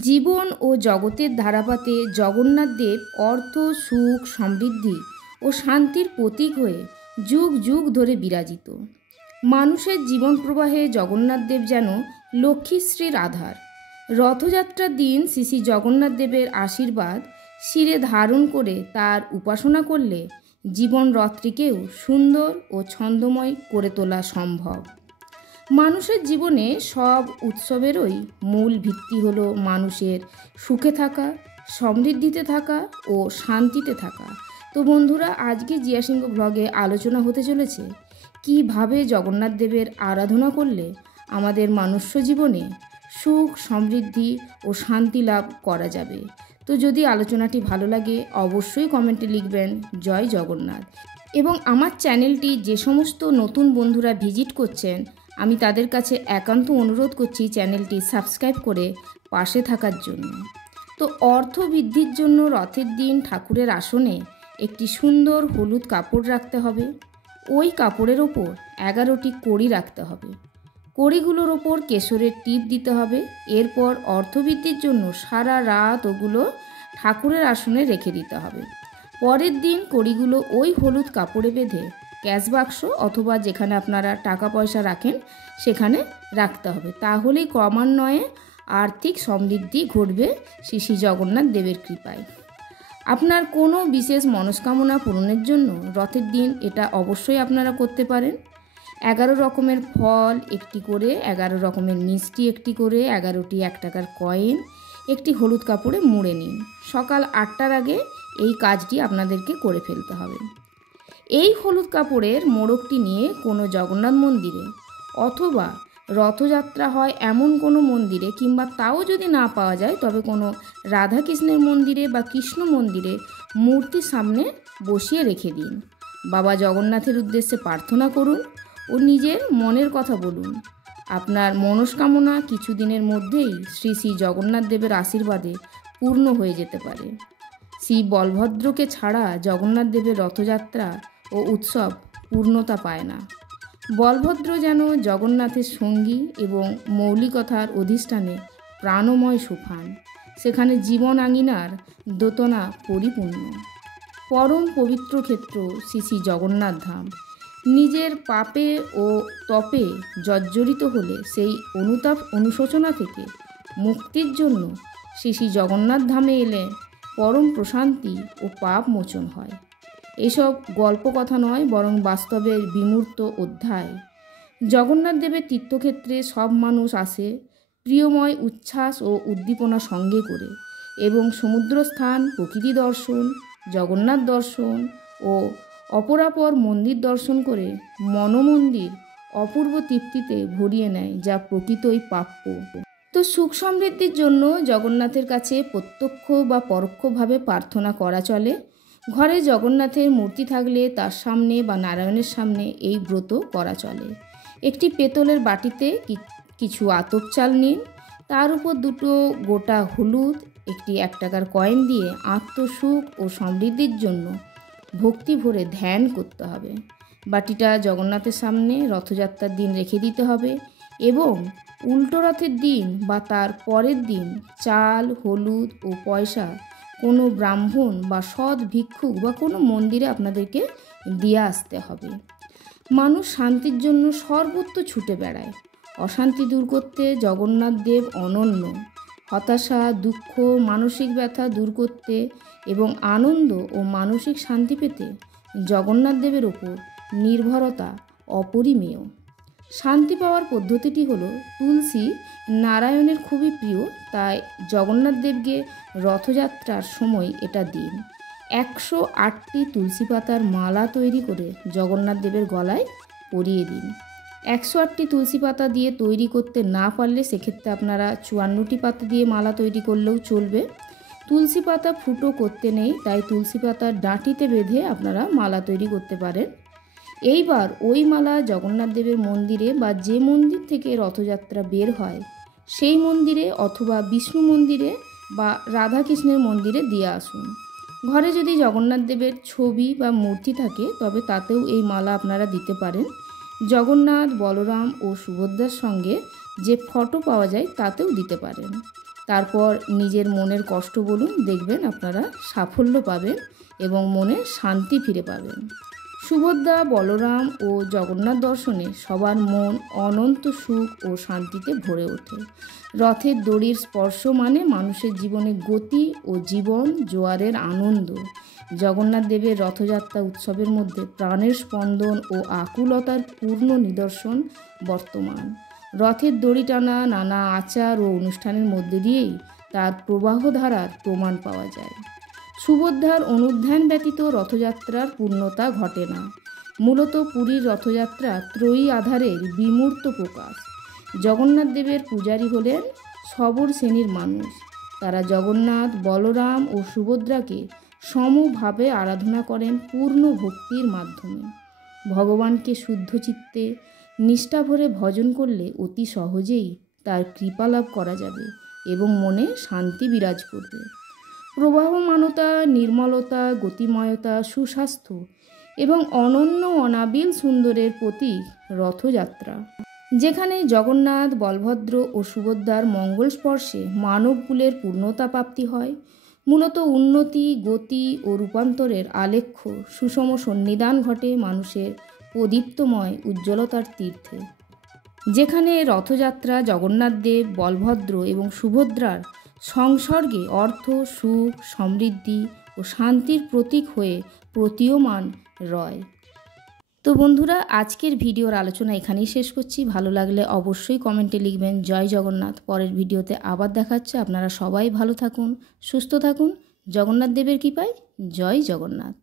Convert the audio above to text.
জীবন ও জগতের ধারাপাতে জগন্নাথ দেব অর্থ, সুখ, সমৃদ্ধি ও শান্তির প্রতীক হয়ে যুগ যুগ ধরে বিরাজিত। মানুষের জীবন প্রবাহে জগন্নাথ দেব যেন লক্ষ্মীশ্রীর আধার। রথযাত্রার দিন শ্রী শ্রী জগন্নাথ দেবের আশীর্বাদ শিরে ধারণ করে তার উপাসনা করলে জীবন রথটিকেও সুন্দর ও ছন্দময় করে তোলা সম্ভব। মানুষের জীবনে সব উৎসবেরই মূল ভিত্তি হলো মানুষের সুখে থাকা, সমৃদ্ধিতে থাকা ও শান্তিতে থাকা। তো বন্ধুরা, আজকে জিয়া সিংহ ব্লগে আলোচনা হতে চলেছে কিভাবে জগন্নাথ দেবের আরাধনা করলে আমাদের মনুষ্য জীবনে সুখ, সমৃদ্ধি ও শান্তি লাভ করা যাবে। তো যদি আলোচনাটি ভালো লাগে অবশ্যই কমেন্টে লিখবেন জয় জগন্নাথ। এবং আমার চ্যানেলটি যে সমস্ত নতুন বন্ধুরা ভিজিট করছেন আমি তাদের কাছে একান্ত অনুরোধ করছি চ্যানেলটি সাবস্ক্রাইব করে পাশে থাকার জন্য। তো অর্থ বৃদ্ধির জন্য রথের দিন ঠাকুরের আসনে একটি সুন্দর হলুদ কাপড় রাখতে হবে। ওই কাপড়ের ওপর 11টি কড়ি রাখতে হবে। কড়িগুলোর ওপর কেশরের টিপ দিতে হবে। এরপর অর্থবৃদ্ধির জন্য সারা রাত ওগুলো ঠাকুরের আসনে রেখে দিতে হবে। পরের দিন কড়িগুলো ওই হলুদ কাপড়ে বেঁধে ক্যাশ বাক্স অথবা যেখানে আপনারা টাকা পয়সা রাখেন সেখানে রাখতে হবে। তাহলেই ক্রমান্বয়ে আর্থিক সমৃদ্ধি ঘটবে শ্রী শ্রী জগন্নাথ দেবের কৃপায়। আপনার কোনো বিশেষ মনস্কামনা পূরণের জন্য রথের দিন এটা অবশ্যই আপনারা করতে পারেন। 11 রকমের ফল একটি করে, 11 রকমের মিষ্টি একটি করে, 11টি 1 টাকার কয়েন একটি হলুদ কাপড়ে মুড়ে নিন। সকাল 8টার আগে এই কাজটি আপনাদেরকে করে ফেলতে হবে। এই হলুদ কাপড়ের মোড়কটি নিয়ে কোনো জগন্নাথ মন্দিরে অথবা রথযাত্রা হয় এমন কোনো মন্দিরে, কিংবা তাও যদি না পাওয়া যায় তবে কোনো রাধাকৃষ্ণের মন্দিরে বা কৃষ্ণ মন্দিরে মূর্তির সামনে বসিয়ে রেখে দিন। বাবা জগন্নাথের উদ্দেশ্যে প্রার্থনা করুন ও নিজের মনের কথা বলুন। আপনার মনস্কামনা কিছুদিনের মধ্যেই শ্রী শ্রী জগন্নাথ দেবের আশীর্বাদে পূর্ণ হয়ে যেতে পারে। শ্রী বলভদ্রকে ছাড়া জগন্নাথ দেবের রথযাত্রা ও উৎসব পূর্ণতা পায় না। বলভদ্র যেন জগন্নাথের সঙ্গী এবং মৌলিকতার অধিষ্ঠানে প্রাণময় সোপান। সেখানে জীবন আঙিনার দোতনা পরিপূর্ণ। পরম পবিত্র ক্ষেত্র শ্রী শ্রী জগন্নাথ ধাম। নিজের পাপে ও তপে জর্জরিত হলে সেই অনুতাপ অনুশোচনা থেকে মুক্তির জন্য শ্রী শ্রী জগন্নাথ ধামে এলে পরম প্রশান্তি ও পাপ মোচন হয়। এসব গল্প কথা নয়, বরং বাস্তবের বিমূর্ত অধ্যায়। জগন্নাথ দেবের তীর্থক্ষেত্রে সব মানুষ আসে প্রিয়ময় উচ্ছ্বাস ও উদ্দীপনা সঙ্গে করে, এবং সমুদ্রস্থান, প্রকৃতি দর্শন, জগন্নাথ দর্শন ও অপরাপর মন্দির দর্শন করে মনমন্দির অপূর্ব তৃপ্তিতে ভরিয়ে নেয়, যা প্রকৃতই প্রাপ্য। তো সুখ সমৃদ্ধির জন্য জগন্নাথের কাছে প্রত্যক্ষ বা পরোক্ষভাবে প্রার্থনা করা চলে। ঘরে জগন্নাথের মূর্তি থাকলে তার সামনে বা নারায়ণের সামনে এই ব্রত করা চলে। একটি পেতলের বাটিতে কিছু আতপ চাল নিন, তার উপর 2টো গোটা হলুদ, একটি 1 টাকার কয়েন দিয়ে আত্মসুখ ও সমৃদ্ধির জন্য ভক্তি ভরে ধ্যান করতে হবে। বাটিটা জগন্নাথের সামনে রথযাত্রার দিন রেখে দিতে হবে এবং উল্টো রথের দিন বা তার পরের দিন চাল, হলুদ ও পয়সা কোনো ব্রাহ্মণ বা সৎ ভিক্ষুক বা কোনো মন্দিরে আপনাদেরকে দিয়ে আসতে হবে। মানুষ শান্তির জন্য সর্বত্র ছুটে বেড়ায়। অশান্তি দূর করতে জগন্নাথ দেব অনন্য। হতাশা, দুঃখ, মানসিক ব্যথা দূর করতে এবং আনন্দ ও মানসিক শান্তি পেতে জগন্নাথ দেবের ওপর নির্ভরতা অপরিমেয়। শান্তি পাওয়ার পদ্ধতিটি হলো তুলসী নারায়ণের খুবই প্রিয়, তাই জগন্নাথ দেবকে রথযাত্রার সময় এটা দিন। 108টি তুলসী পাতার মালা তৈরি করে জগন্নাথ দেবের গলায় পরিয়ে দিন। 108টি তুলসী পাতা দিয়ে তৈরি করতে না পারলে সেক্ষেত্রে আপনারা 54টি পাতা দিয়ে মালা তৈরি করলেও চলবে। তুলসী পাতা ফুটো করতে নেই, তাই তুলসী পাতার ডাঁটিতে বেঁধে আপনারা মালা তৈরি করতে পারেন। এইবার ওই মালা জগন্নাথ দেবের মন্দিরে বা যে মন্দির থেকে রথযাত্রা বের হয় সেই মন্দিরে অথবা বিষ্ণু মন্দিরে বা রাধাকৃষ্ণের মন্দিরে দিয়ে আসুন। ঘরে যদি জগন্নাথ দেবের ছবি বা মূর্তি থাকে তবে তাতেও এই মালা আপনারা দিতে পারেন। জগন্নাথ, বলরাম ও সুভদ্রার সঙ্গে যে ফটো পাওয়া যায় তাতেও দিতে পারেন। তারপর নিজের মনের কষ্ট বলুন, দেখবেন আপনারা সাফল্য পাবেন এবং মনে শান্তি ফিরে পাবেন। সুভদ্রা, বলরাম ও জগন্নাথ দর্শনে সবার মন অনন্ত সুখ ও শান্তিতে ভরে ওঠে। রথের দড়ির স্পর্শ মানে মানুষের জীবনে গতি ও জীবন জোয়ারের আনন্দ। জগন্নাথ দেবের রথযাত্রা উৎসবের মধ্যে প্রাণের স্পন্দন ও আকুলতার পূর্ণ নিদর্শন বর্তমান। রথের দড়ি টানা নানা আচার ও অনুষ্ঠানের মধ্যে দিয়েই তার প্রবাহধারার প্রমাণ পাওয়া যায়। সুভদ্রার অনুধ্যান ব্যতীত রথযাত্রার পূর্ণতা ঘটে না। মূলত পুরীর রথযাত্রা ত্রয়ী আধারের বিমূর্ত প্রকাশ। জগন্নাথ দেবের পূজারী হলেন সবর শ্রেণীর মানুষ। তারা জগন্নাথ, বলরাম ও সুভদ্রাকে সমভাবে আরাধনা করেন পূর্ণ ভক্তির মাধ্যমে। ভগবানকে শুদ্ধ চিত্তে নিষ্ঠা ভরে ভজন করলে অতি সহজেই তার কৃপা লাভ করা যাবে এবং মনে শান্তি বিরাজ করবে। প্রবাহমানতা, নির্মলতা, গতিময়তা, সুস্বাস্থ্য এবং অনন্য অনাবিল সুন্দরের প্রতীক রথযাত্রা। যেখানে জগন্নাথ, বলভদ্র ও সুভদ্রার মঙ্গল স্পর্শে মানবকুলের পূর্ণতা প্রাপ্তি হয়। মূলত উন্নতি, গতি ও রূপান্তরের আলেখ্য সুষম সন্নিধান ঘটে মানুষের প্রদীপ্তময় উজ্জ্বলতার তীর্থে। যেখানে রথযাত্রা জগন্নাথদেব, বলভদ্র এবং সুভদ্রার সংসর্গে অর্থ, সুখ, সমৃদ্ধি ও শান্তির প্রতীক হয়ে প্রতীয়মান রয়। তো বন্ধুরা, আজকের ভিডিওর আলোচনা এখানেই শেষ করছি। ভালো লাগলে অবশ্যই কমেন্টে লিখবেন জয় জগন্নাথ। পরের ভিডিওতে আবার দেখা হচ্ছে। আপনারা সবাই ভালো থাকুন, সুস্থ থাকুন। জগন্নাথ দেবের কৃপায় জয় জগন্নাথ।